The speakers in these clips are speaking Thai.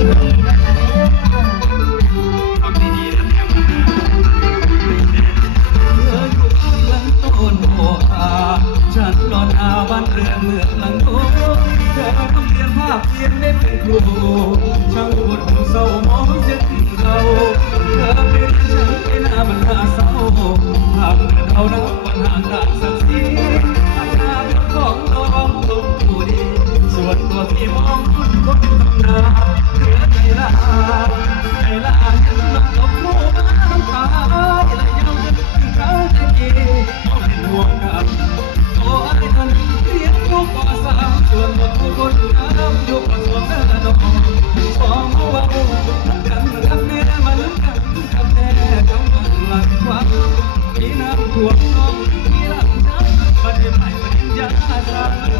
ฉันนอนอาบ้นเรือนเมือหลังโตเธอต้องเรียนภาพเรียนได้เป็นครูช่างปวดหัวเศร้า วบน้องที่รักน้นประเทศไทยมันยังยาสา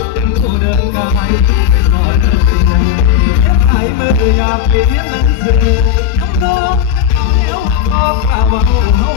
งามไปเรียนหนังสือคำร้องเอาแล้วก็กล่าวว่า